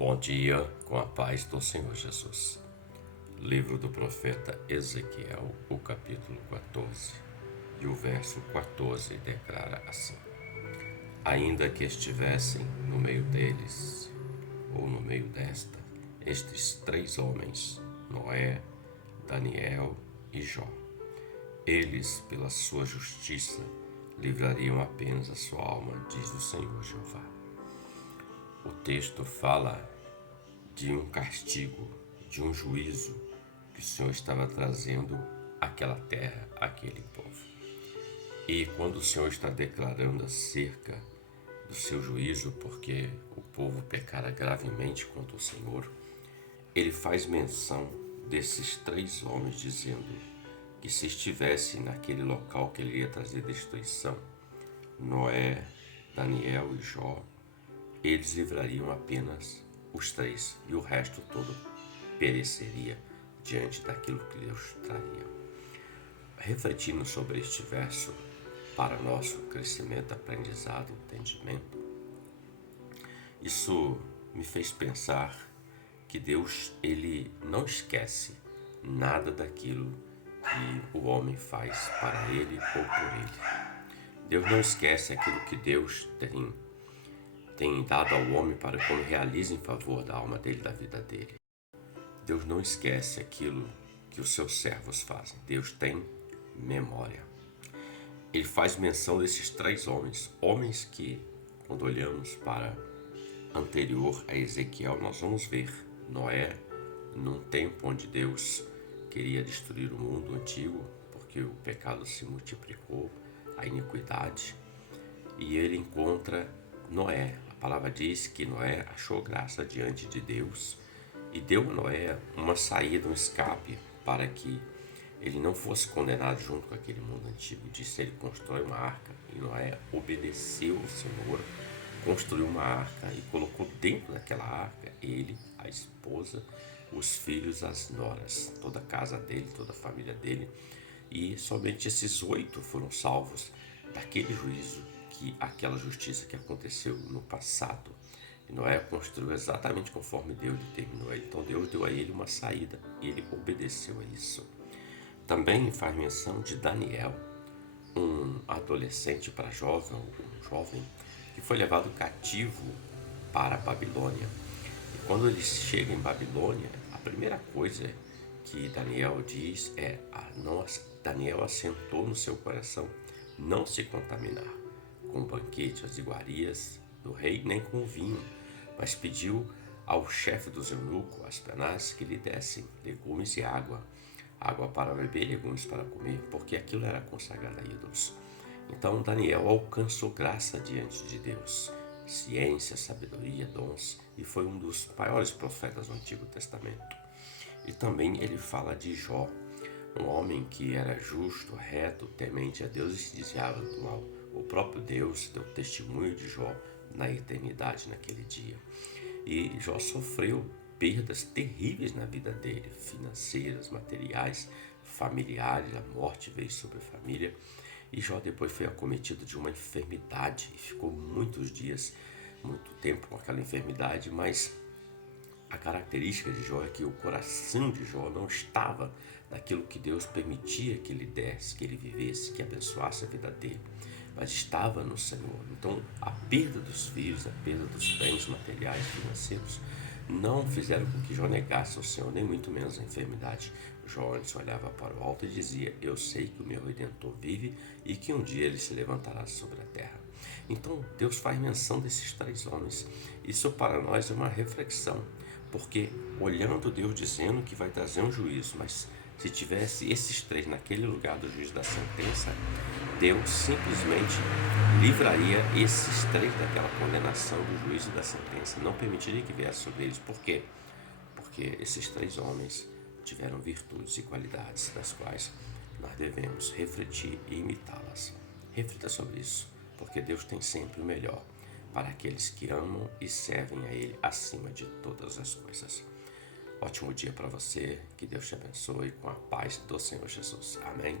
Bom dia, com a paz do Senhor Jesus. Livro do profeta Ezequiel, o capítulo 14, e o verso 14 declara assim: Ainda que estivessem no meio deles, ou no meio estes três homens, Noé, Daniel e Jó, eles, pela sua justiça, livrariam apenas a sua alma, diz o Senhor Jeová. O texto fala de um castigo, de um juízo que o Senhor estava trazendo àquela terra, àquele povo. E quando o Senhor está declarando acerca do seu juízo, porque o povo pecara gravemente contra o Senhor, ele faz menção desses três homens, dizendo que se estivesse naquele local que ele ia trazer destruição, Noé, Daniel e Jó, eles livrariam apenas os três, e o resto todo pereceria diante daquilo que Deus traria. Refletindo sobre este verso, para nosso crescimento, aprendizado, entendimento, isso me fez pensar que Deus, ele não esquece nada daquilo que o homem faz para ele ou por ele. Deus não esquece aquilo que Deus tem dado ao homem para que ele realize em favor da alma dele, da vida dele. Deus não esquece aquilo que os seus servos fazem. Deus tem memória. Ele faz menção desses três homens que, quando olhamos para anterior a Ezequiel, nós vamos ver Noé num tempo onde Deus queria destruir o mundo antigo, porque o pecado se multiplicou, a iniquidade, e ele encontra Noé. A palavra diz que Noé achou graça diante de Deus e deu a Noé uma saída, um escape, para que ele não fosse condenado junto com aquele mundo antigo. Disse: ele constrói uma arca, e Noé obedeceu ao Senhor, construiu uma arca e colocou dentro daquela arca ele, a esposa, os filhos, as noras, toda a casa dele, toda a família dele, e somente esses 8 foram salvos daquele juízo, aquela justiça que aconteceu no passado. E Noé construiu exatamente conforme Deus determinou. Então Deus deu a ele uma saída e ele obedeceu a isso. Também faz menção de Daniel, um adolescente para jovem, um jovem que foi levado cativo para a Babilônia. E quando ele chega em Babilônia, a primeira coisa que Daniel diz é: Daniel assentou no seu coração não se contaminar com o banquete, as iguarias do rei, nem com o vinho, mas pediu ao chefe dos eunucos, Aspenaz, que lhe dessem legumes e água para beber, legumes para comer, porque aquilo era consagrado a ídolos. Então Daniel alcançou graça diante de Deus, ciência, sabedoria, dons, e foi um dos maiores profetas do Antigo Testamento. E também ele fala de Jó, um homem que era justo, reto, temente a Deus e se desviava do mal. O próprio Deus deu testemunho de Jó na eternidade, naquele dia. E Jó sofreu perdas terríveis na vida dele, financeiras, materiais, familiares. A morte veio sobre a família. E Jó depois foi acometido de uma enfermidade e ficou muitos dias, muito tempo com aquela enfermidade, mas a característica de Jó é que o coração de Jó não estava naquilo que Deus permitia que ele desse, que ele vivesse, que abençoasse a vida dele, mas estava no Senhor. Então, a perda dos filhos, a perda dos bens materiais, financeiros, não fizeram com que Jó negasse ao Senhor, nem muito menos a enfermidade. Jó antes olhava para o alto e dizia: eu sei que o meu Redentor vive e que um dia ele se levantará sobre a terra. Então, Deus faz menção desses três homens. Isso para nós é uma reflexão, porque olhando Deus dizendo que vai trazer um juízo, mas se tivesse esses três naquele lugar do juízo da sentença, Deus simplesmente livraria esses três daquela condenação do juízo da sentença, não permitiria que viesse sobre eles. Por quê? Porque esses três homens tiveram virtudes e qualidades das quais nós devemos refletir e imitá-las. Reflita sobre isso, porque Deus tem sempre o melhor para aqueles que amam e servem a Ele acima de todas as coisas. Ótimo dia para você, que Deus te abençoe com a paz do Senhor Jesus. Amém?